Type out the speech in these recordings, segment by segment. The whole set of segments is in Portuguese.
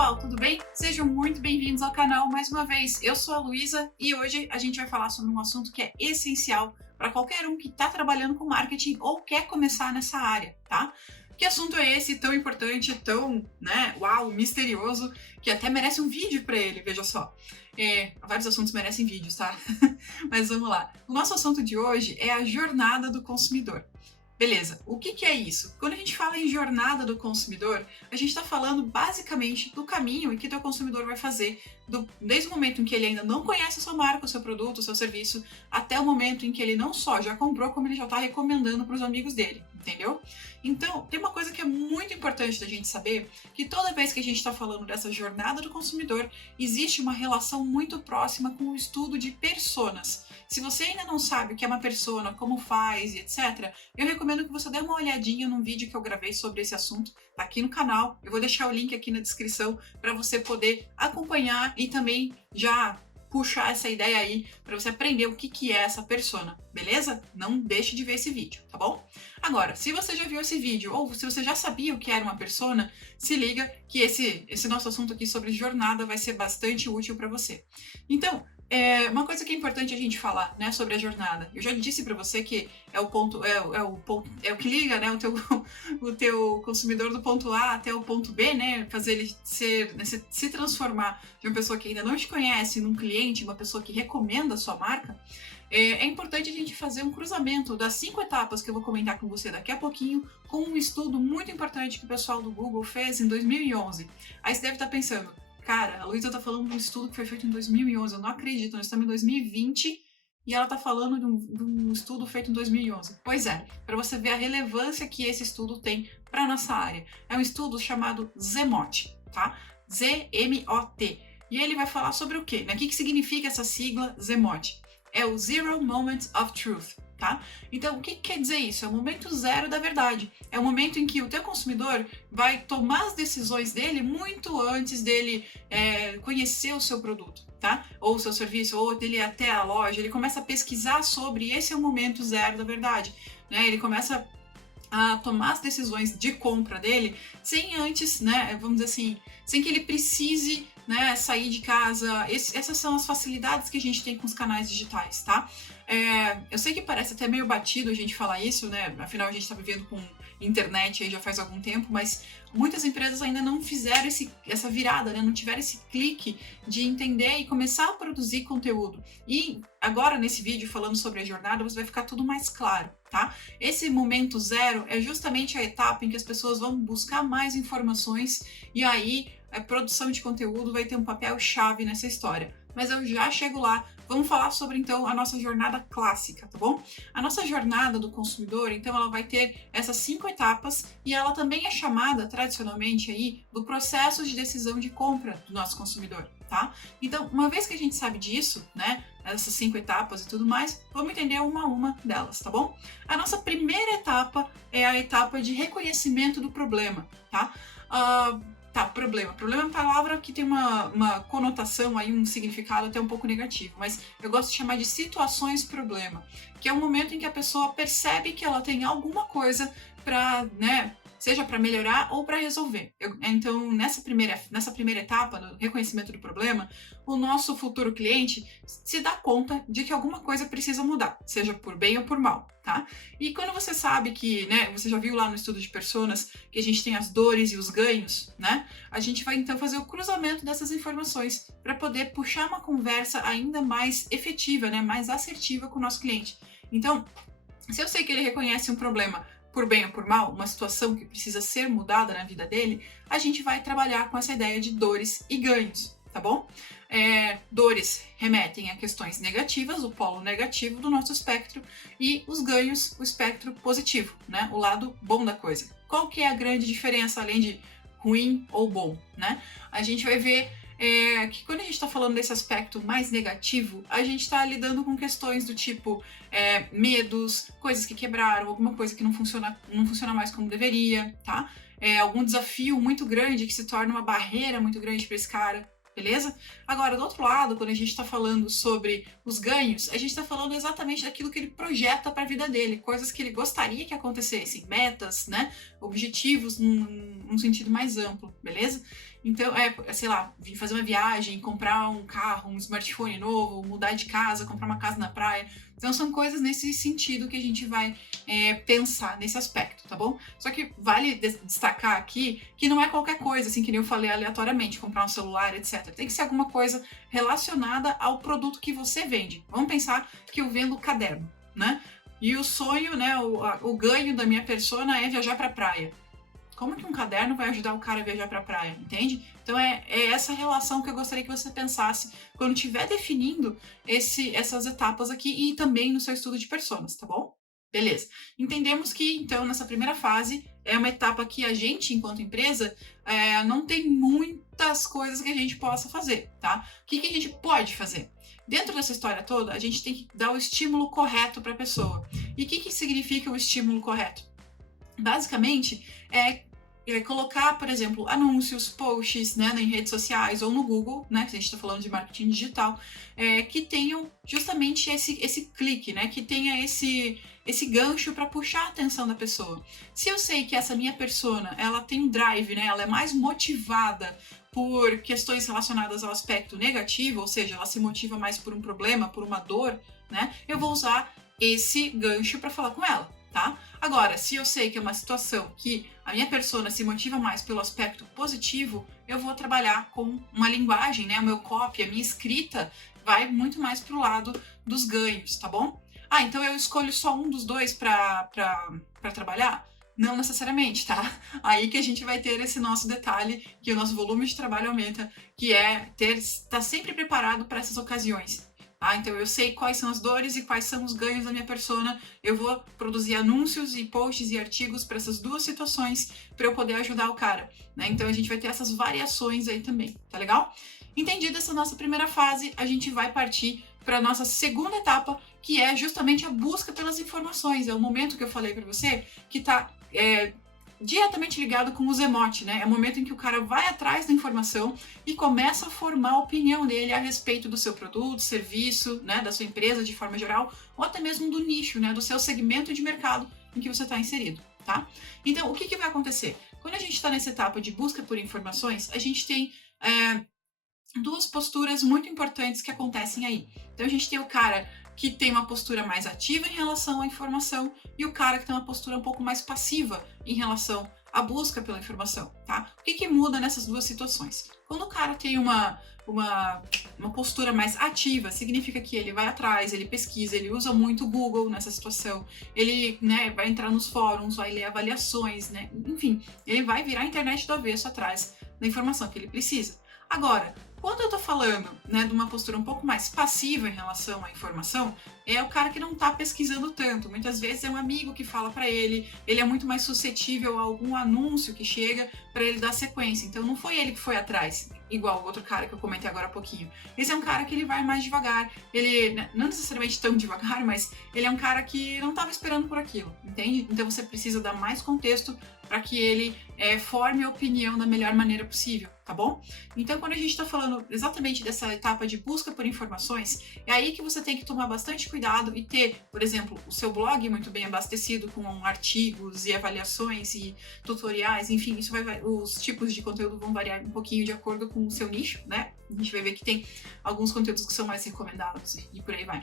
pessoal, tudo bem? Sejam muito bem-vindos ao canal mais uma vez. Eu sou a Luísa e hoje a gente vai falar sobre um assunto que é essencial para qualquer um que está trabalhando com marketing ou quer começar nessa área, tá? Que assunto é esse tão importante, tão, uau, misterioso, que até merece um vídeo para ele, veja só. Vários assuntos merecem vídeos, tá? Mas vamos lá. O nosso assunto de hoje é a jornada do consumidor. Beleza, o que é isso? Quando a gente fala em jornada do consumidor, a gente está falando basicamente do caminho em que o consumidor vai fazer, desde o momento em que ele ainda não conhece a sua marca, o seu produto, o seu serviço, até o momento em que ele não só já comprou, como ele já está recomendando para os amigos dele, entendeu? Então, tem uma coisa que é muito importante da gente saber, que toda vez que a gente está falando dessa jornada do consumidor, existe uma relação muito próxima com o estudo de personas. Se você ainda não sabe o que é uma persona, como faz e etc., eu recomendo que você dê uma olhadinha num vídeo que eu gravei sobre esse assunto, tá aqui no canal. Eu vou deixar o link aqui na descrição para você poder acompanhar e também já puxar essa ideia aí para você aprender o que é essa persona, beleza? Não deixe de ver esse vídeo, tá bom? Agora, se você já viu esse vídeo ou se você já sabia o que era uma persona, se liga que esse nosso assunto aqui sobre jornada vai ser bastante útil para você. Então, uma coisa que é importante a gente falar, né, sobre a jornada. Eu já disse para você que é o que liga, né, o teu consumidor do ponto A até o ponto B, né, fazer ele se transformar de uma pessoa que ainda não te conhece num cliente, uma pessoa que recomenda a sua marca. É importante a gente fazer um cruzamento das 5 etapas que eu vou comentar com você daqui a pouquinho, com um estudo muito importante que o pessoal do Google fez em 2011. Aí você deve estar pensando, cara, a Luísa tá falando de um estudo que foi feito em 2011, eu não acredito, nós estamos em 2020 e ela tá falando de um estudo feito em 2011. Pois é, para você ver a relevância que esse estudo tem para nossa área. É um estudo chamado ZMOT, tá? Z-M-O-T. E ele vai falar sobre o quê? O que significa essa sigla ZMOT? É o Zero Moment of Truth, tá? Então, o que quer dizer isso? É o momento zero da verdade. É o momento em que o teu consumidor vai tomar as decisões dele muito antes dele conhecer o seu produto, tá? Ou o seu serviço, ou dele ir até a loja. Ele começa a pesquisar sobre, esse é o momento zero da verdade, né? Ele começa a tomar as decisões de compra dele sem antes, né, vamos dizer assim, sem que ele precise, né, sair de casa. Essas são as facilidades que a gente tem com os canais digitais, tá? Eu sei que parece até meio batido a gente falar isso, né? Afinal, a gente está vivendo com internet aí já faz algum tempo, mas muitas empresas ainda não fizeram essa virada, né? Não tiveram esse clique de entender e começar a produzir conteúdo. E agora, nesse vídeo falando sobre a jornada, você vai ficar tudo mais claro, tá? Esse momento zero é justamente a etapa em que as pessoas vão buscar mais informações e aí a produção de conteúdo vai ter um papel chave nessa história. Mas eu já chego lá. Vamos falar sobre, então, a nossa jornada clássica, tá bom? A nossa jornada do consumidor, então, ela vai ter essas 5 etapas e ela também é chamada, tradicionalmente, aí, do processo de decisão de compra do nosso consumidor, tá? Então, uma vez que a gente sabe disso, né, essas 5 etapas e tudo mais, vamos entender uma a uma delas, tá bom? A nossa primeira etapa é a etapa de reconhecimento do problema, tá? Problema. Problema é uma palavra que tem uma conotação aí, um significado até um pouco negativo, mas eu gosto de chamar de situações problema, que é o momento em que a pessoa percebe que ela tem alguma coisa para, né, seja para melhorar ou para resolver. Então, nessa primeira etapa, do reconhecimento do problema, o nosso futuro cliente se dá conta de que alguma coisa precisa mudar, seja por bem ou por mal, tá? E quando você sabe que, né, você já viu lá no estudo de personas que a gente tem as dores e os ganhos, né? A gente vai então fazer o cruzamento dessas informações para poder puxar uma conversa ainda mais efetiva, né, mais assertiva com o nosso cliente. Então, se eu sei que ele reconhece um problema por bem ou por mal, uma situação que precisa ser mudada na vida dele, a gente vai trabalhar com essa ideia de dores e ganhos, tá bom? Dores remetem a questões negativas, o polo negativo do nosso espectro, e os ganhos, o espectro positivo, né? O lado bom da coisa. Qual que é a grande diferença, além de ruim ou bom, né? A gente vai ver que quando a gente está falando desse aspecto mais negativo, a gente está lidando com questões do tipo medos, coisas que quebraram, alguma coisa que não funciona mais como deveria, tá? Algum desafio muito grande que se torna uma barreira muito grande para esse cara, beleza? Agora, do outro lado, quando a gente está falando sobre os ganhos, a gente está falando exatamente daquilo que ele projeta para a vida dele, coisas que ele gostaria que acontecessem, metas, né? Objetivos num sentido mais amplo, beleza? Então, sei lá, vir fazer uma viagem, comprar um carro, um smartphone novo, mudar de casa, comprar uma casa na praia. Então, são coisas nesse sentido que a gente vai pensar nesse aspecto, tá bom? Só que vale destacar aqui que não é qualquer coisa, assim, que nem eu falei aleatoriamente, comprar um celular, etc. Tem que ser alguma coisa relacionada ao produto que você vende. Vamos pensar que eu vendo caderno, né? E o sonho, né, o ganho da minha persona é viajar pra praia. Como que um caderno vai ajudar o cara a viajar para a praia, entende? Então é essa relação que eu gostaria que você pensasse quando estiver definindo essas etapas aqui e também no seu estudo de personas, tá bom? Beleza. Entendemos que, então, nessa primeira fase, é uma etapa que a gente, enquanto empresa, não tem muitas coisas que a gente possa fazer, tá? O que a gente pode fazer? Dentro dessa história toda, a gente tem que dar o estímulo correto para a pessoa. E o que significa o estímulo correto? Basicamente, colocar, por exemplo, anúncios, posts, né, em redes sociais ou no Google, né, se a gente está falando de marketing digital, que tenham justamente esse clique, né, que tenha esse gancho para puxar a atenção da pessoa. Se eu sei que essa minha persona, ela tem um drive, né, ela é mais motivada por questões relacionadas ao aspecto negativo, ou seja, ela se motiva mais por um problema, por uma dor, né, eu vou usar esse gancho para falar com ela, tá? Agora, se eu sei que é uma situação que a minha persona se motiva mais pelo aspecto positivo, eu vou trabalhar com uma linguagem, né? O meu copy, a minha escrita vai muito mais pro lado dos ganhos, tá bom? Ah, então eu escolho só um dos dois para trabalhar? Não necessariamente, tá? Aí que a gente vai ter esse nosso detalhe, que o nosso volume de trabalho aumenta, que é estar sempre preparado para essas ocasiões. Então eu sei quais são as dores e quais são os ganhos da minha persona. Eu vou produzir anúncios e posts e artigos para essas duas situações para eu poder ajudar o cara, né? Então a gente vai ter essas variações aí também, tá legal? Entendida essa nossa primeira fase, a gente vai partir para a nossa segunda etapa, que é justamente a busca pelas informações. É o momento que eu falei para você que está diretamente ligado com os emotes, né? É o momento em que o cara vai atrás da informação e começa a formar a opinião dele a respeito do seu produto, serviço, né? Da sua empresa de forma geral, ou até mesmo do nicho, né? Do seu segmento de mercado em que você está inserido, tá? Então, o que vai acontecer? Quando a gente está nessa etapa de busca por informações, a gente tem duas posturas muito importantes que acontecem aí. Então, a gente tem o cara que tem uma postura mais ativa em relação à informação e o cara que tem uma postura um pouco mais passiva em relação à busca pela informação, tá? O que muda nessas duas situações? Quando o cara tem uma postura mais ativa, significa que ele vai atrás, ele pesquisa, ele usa muito o Google nessa situação, ele, né, vai entrar nos fóruns, vai ler avaliações, né? Enfim, ele vai virar a internet do avesso atrás da informação que ele precisa. Agora, quando eu tô falando, né, de uma postura um pouco mais passiva em relação à informação, é o cara que não tá pesquisando tanto. Muitas vezes é um amigo que fala para ele é muito mais suscetível a algum anúncio que chega para ele dar sequência. Então não foi ele que foi atrás, igual o outro cara que eu comentei agora há pouquinho. Esse é um cara que ele vai mais devagar. Ele, não necessariamente tão devagar, mas ele é um cara que não tava esperando por aquilo, entende? Então você precisa dar mais contexto para que ele forme a opinião da melhor maneira possível, tá bom? Então, quando a gente está falando exatamente dessa etapa de busca por informações, é aí que você tem que tomar bastante cuidado e ter, por exemplo, o seu blog muito bem abastecido com artigos e avaliações e tutoriais, enfim, os tipos de conteúdo vão variar um pouquinho de acordo com o seu nicho, né? A gente vai ver que tem alguns conteúdos que são mais recomendados e por aí vai.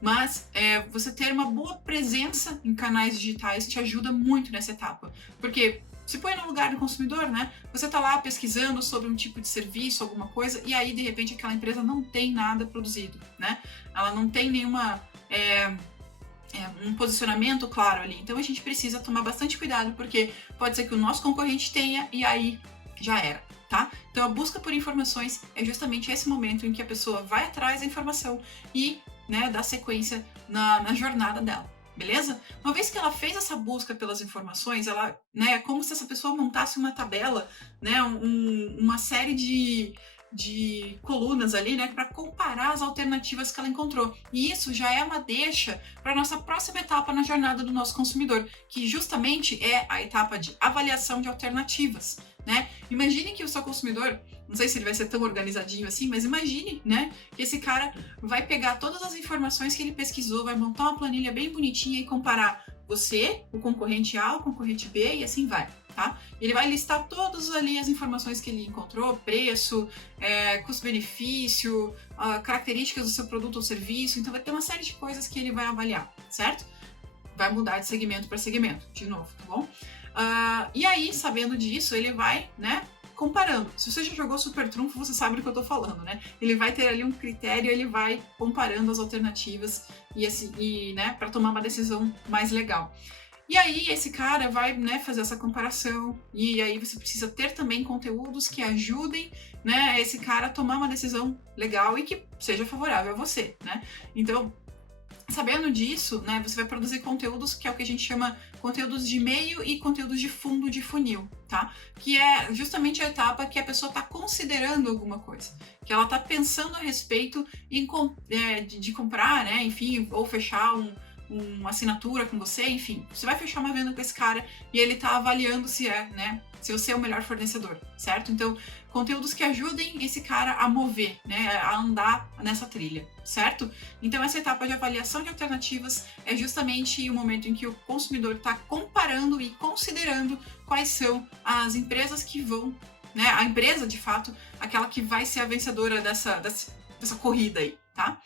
Mas você ter uma boa presença em canais digitais te ajuda muito nessa etapa, porque se põe no lugar do consumidor, né? Você tá lá pesquisando sobre um tipo de serviço, alguma coisa, e aí, de repente, aquela empresa não tem nada produzido, né? Ela não tem nenhuma... um posicionamento claro ali. Então, a gente precisa tomar bastante cuidado, porque pode ser que o nosso concorrente tenha, e aí já era, tá? Então, a busca por informações é justamente esse momento em que a pessoa vai atrás da informação e, né, dá sequência na jornada dela. Beleza? Uma vez que ela fez essa busca pelas informações, ela, né, é como se essa pessoa montasse uma tabela, né, uma série de colunas ali, né, para comparar as alternativas que ela encontrou. E isso já é uma deixa para nossa próxima etapa na jornada do nosso consumidor, que justamente é a etapa de avaliação de alternativas, né? Imagine que o seu consumidor, não sei se ele vai ser tão organizadinho assim, mas imagine, né, que esse cara vai pegar todas as informações que ele pesquisou, vai montar uma planilha bem bonitinha e comparar você, o concorrente A, o concorrente B e assim vai, tá? Ele vai listar todas ali as informações que ele encontrou, preço, custo-benefício, características do seu produto ou serviço, então vai ter uma série de coisas que ele vai avaliar, certo? Vai mudar de segmento para segmento, de novo, tá bom? E aí, sabendo disso, ele vai, né, comparando. Se você já jogou Super Trunfo, você sabe do que eu tô falando, né? Ele vai ter ali um critério, ele vai comparando as alternativas né, para tomar uma decisão mais legal. E aí esse cara vai, né, fazer essa comparação, e aí você precisa ter também conteúdos que ajudem, né, esse cara a tomar uma decisão legal e que seja favorável a você, né? Então, sabendo disso, né, você vai produzir conteúdos que é o que a gente chama conteúdos de meio e conteúdos de fundo de funil, tá? Que é justamente a etapa que a pessoa está considerando alguma coisa, que ela está pensando a respeito de comprar, né, enfim, ou fechar uma assinatura com você, enfim. Você vai fechar uma venda com esse cara e ele está avaliando se você é o melhor fornecedor, certo? Então, conteúdos que ajudem esse cara a mover, né, a andar nessa trilha, certo? Então, essa etapa de avaliação de alternativas é justamente o momento em que o consumidor está comparando e considerando quais são as empresas que vão, né, a empresa, de fato, aquela que vai ser a vencedora dessa corrida aí, tá?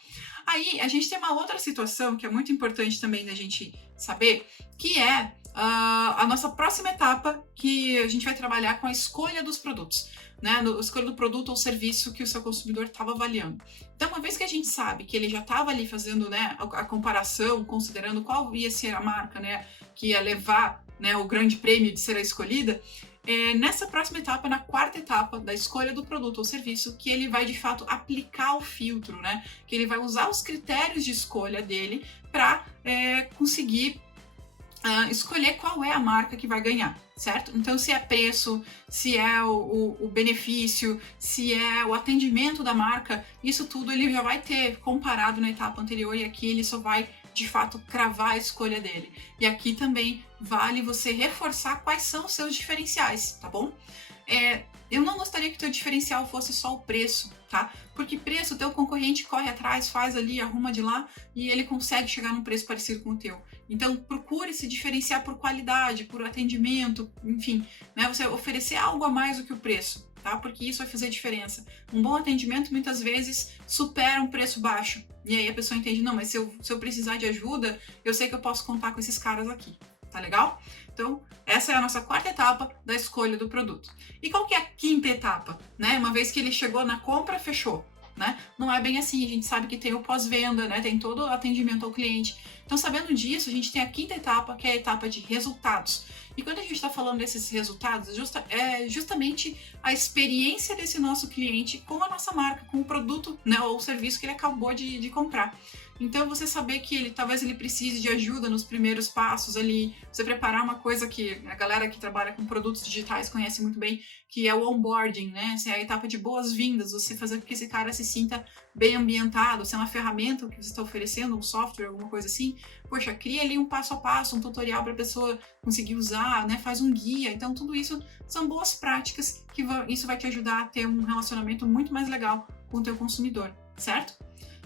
Aí, a gente tem uma outra situação que é muito importante também da gente saber, que é a nossa próxima etapa, que a gente vai trabalhar com a escolha dos produtos, né? A escolha do produto ou serviço que o seu consumidor estava avaliando. Então, uma vez que a gente sabe que ele já estava ali fazendo, né, a comparação, considerando qual ia ser a marca, né, que ia levar, né, o grande prêmio de ser a escolhida, nessa próxima etapa, na quarta etapa da escolha do produto ou serviço, que ele vai de fato aplicar o filtro, né? Que ele vai usar os critérios de escolha dele para conseguir escolher qual é a marca que vai ganhar, certo? Então, se é preço, se é o benefício, se é o atendimento da marca, isso tudo ele já vai ter comparado na etapa anterior e aqui ele só vai de fato cravar a escolha dele. E aqui também vale você reforçar quais são os seus diferenciais, tá bom? Eu não gostaria que o teu diferencial fosse só o preço, tá? Porque preço, o teu concorrente corre atrás, faz ali, arruma de lá e ele consegue chegar num preço parecido com o teu. Então, procure se diferenciar por qualidade, por atendimento, enfim, né? Você oferecer algo a mais do que o preço, tá? Porque isso vai fazer diferença. Um bom atendimento, muitas vezes, supera um preço baixo. E aí a pessoa entende, não, mas se eu precisar de ajuda, eu sei que eu posso contar com esses caras aqui. Tá legal? Então, essa é a nossa quarta etapa da escolha do produto. E qual que é a quinta etapa? Né? Uma vez que ele chegou na compra, fechou. Né? Não é bem assim, a gente sabe que tem o pós-venda, né? Tem todo o atendimento ao cliente. Então, sabendo disso, a gente tem a quinta etapa, que é a etapa de resultados. E quando a gente está falando desses resultados, é justamente a experiência desse nosso cliente com a nossa marca, com o produto, né, ou o serviço que ele acabou de comprar. Então, você saber que talvez ele precise de ajuda nos primeiros passos ali, você preparar uma coisa que a galera que trabalha com produtos digitais conhece muito bem, que é o onboarding, né? Essa é a etapa de boas-vindas, você fazer com que esse cara se sinta bem ambientado, se é uma ferramenta que você está oferecendo, um software, alguma coisa assim, poxa, cria ali um passo a passo, um tutorial para a pessoa conseguir usar, né? Faz um guia. Então, tudo isso são boas práticas que isso vai te ajudar a ter um relacionamento muito mais legal com o teu consumidor, certo?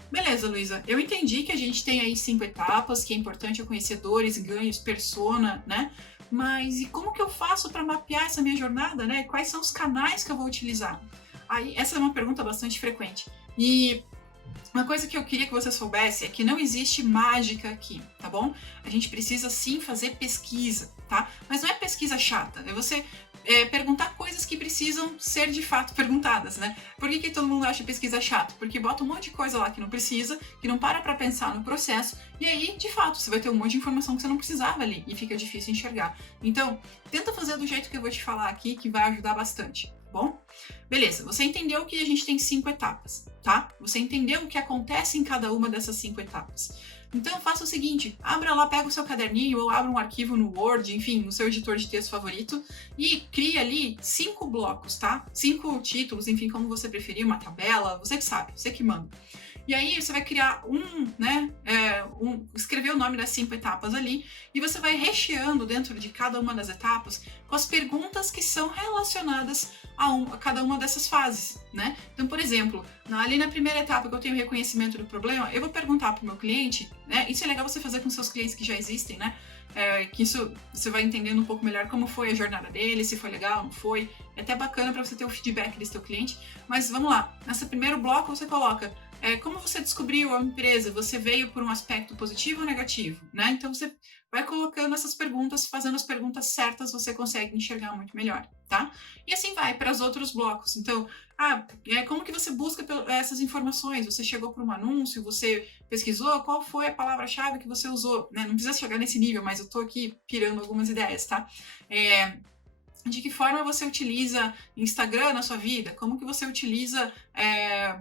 Beleza, Luísa, eu entendi que a gente tem aí 5 etapas, que é importante eu conhecer dores, ganhos, persona, né? Mas e como que eu faço para mapear essa minha jornada, né? Quais são os canais que eu vou utilizar? Aí, essa é uma pergunta bastante frequente. E uma coisa que eu queria que você soubesse é que não existe mágica aqui, tá bom? A gente precisa sim fazer pesquisa, tá? Mas não é pesquisa chata, é você perguntar coisas que precisam ser de fato perguntadas, né? Por que todo mundo acha pesquisa chata? Porque bota um monte de coisa lá que não precisa, que não para pensar no processo, e aí, de fato, você vai ter um monte de informação que você não precisava ali, e fica difícil enxergar. Então, tenta fazer do jeito que eu vou te falar aqui, que vai ajudar bastante, tá bom? Beleza, você entendeu que a gente tem 5 etapas, tá? Você entendeu o que acontece em cada uma dessas 5 etapas. Então faça o seguinte, abra lá, pega o seu caderninho ou abra um arquivo no Word, enfim, no seu editor de texto favorito e crie ali 5 blocos, tá? 5 títulos, enfim, como você preferir, uma tabela, você que sabe, você que manda. E aí você vai criar escrever o nome das 5 etapas ali e você vai recheando dentro de cada uma das etapas com as perguntas que são relacionadas a cada uma dessas fases, né? Então, por exemplo, ali na primeira etapa que eu tenho o reconhecimento do problema, eu vou perguntar para o meu cliente, né? Isso é legal você fazer com seus clientes que já existem, né? que isso você vai entendendo um pouco melhor como foi a jornada dele, se foi legal, não foi. É até bacana para você ter o feedback desse teu cliente. Mas vamos lá, nesse primeiro bloco você coloca como você descobriu a empresa, você veio por um aspecto positivo ou negativo, né? Então você vai colocando essas perguntas, fazendo as perguntas certas, você consegue enxergar muito melhor, tá? E assim vai para os outros blocos. Então, como que você busca essas informações? Você chegou por um anúncio, você pesquisou, qual foi a palavra-chave que você usou? Né? Não precisa chegar nesse nível, mas eu tô aqui pirando algumas ideias, tá? De que forma você utiliza Instagram na sua vida, como que você utiliza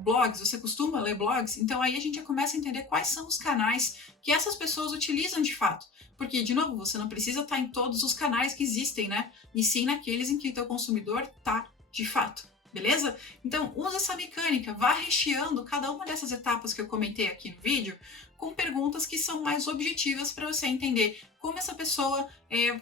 blogs, você costuma ler blogs? Então aí a gente já começa a entender quais são os canais que essas pessoas utilizam de fato. Porque, de novo, você não precisa estar em todos os canais que existem, né? E sim naqueles em que o teu consumidor está de fato. Beleza? Então, usa essa mecânica, vá recheando cada uma dessas etapas que eu comentei aqui no vídeo com perguntas que são mais objetivas para você entender como essa pessoa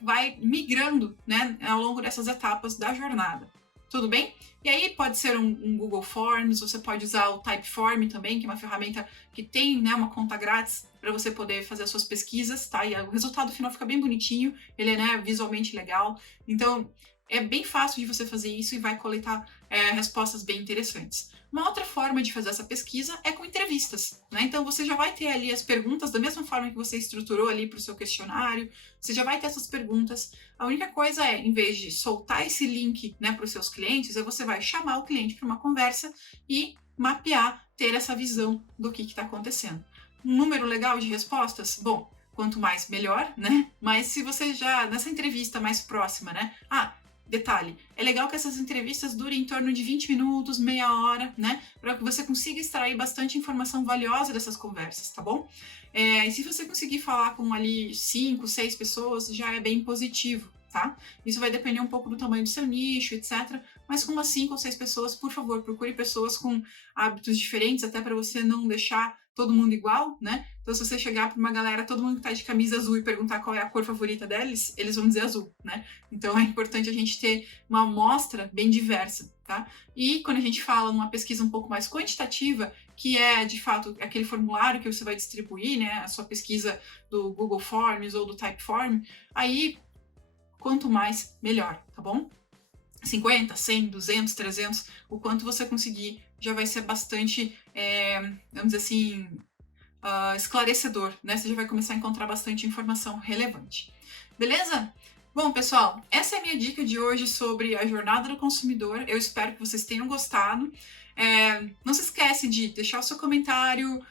vai migrando, né, ao longo dessas etapas da jornada. Tudo bem? E aí pode ser um Google Forms, você pode usar o Typeform também, que é uma ferramenta que tem, né, uma conta grátis para você poder fazer as suas pesquisas, tá? E o resultado final fica bem bonitinho, ele é, né, visualmente legal. Então, é bem fácil de você fazer isso e vai coletar respostas bem interessantes. Uma outra forma de fazer essa pesquisa é com entrevistas, né? Então você já vai ter ali as perguntas da mesma forma que você estruturou ali para o seu questionário, você já vai ter essas perguntas. A única coisa em vez de soltar esse link, né, para os seus clientes, você vai chamar o cliente para uma conversa e mapear, ter essa visão do que está acontecendo. Um número legal de respostas? Bom, quanto mais melhor, né? Mas se você já, nessa entrevista mais próxima, né? Detalhe, é legal que essas entrevistas durem em torno de 20 minutos, meia hora, né? Para que você consiga extrair bastante informação valiosa dessas conversas, tá bom? E se você conseguir falar com ali 5, 6 pessoas, já é bem positivo, tá? Isso vai depender um pouco do tamanho do seu nicho, etc. Mas com umas 5 ou 6 pessoas, por favor, procure pessoas com hábitos diferentes, até para você não deixar todo mundo igual, né? Então, se você chegar para uma galera, todo mundo que tá de camisa azul e perguntar qual é a cor favorita deles, eles vão dizer azul, né? Então, é importante a gente ter uma amostra bem diversa, tá? E quando a gente fala numa pesquisa um pouco mais quantitativa, que é, de fato, aquele formulário que você vai distribuir, né? A sua pesquisa do Google Forms ou do Typeform, aí, quanto mais, melhor, tá bom? 50, 100, 200, 300, o quanto você conseguir já vai ser bastante, vamos dizer assim, esclarecedor, né? Você já vai começar a encontrar bastante informação relevante. Beleza? Bom, pessoal, essa é a minha dica de hoje sobre a jornada do consumidor. Eu espero que vocês tenham gostado. Não se esquece de deixar o seu comentário.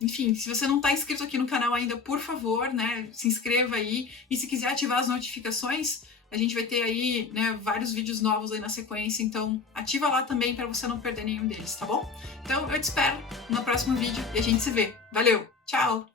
Enfim, se você não está inscrito aqui no canal ainda, por favor, né, se inscreva aí. E se quiser ativar as notificações, a gente vai ter aí, né, vários vídeos novos aí na sequência, então ativa lá também para você não perder nenhum deles, tá bom? Então eu te espero no próximo vídeo e a gente se vê. Valeu, tchau!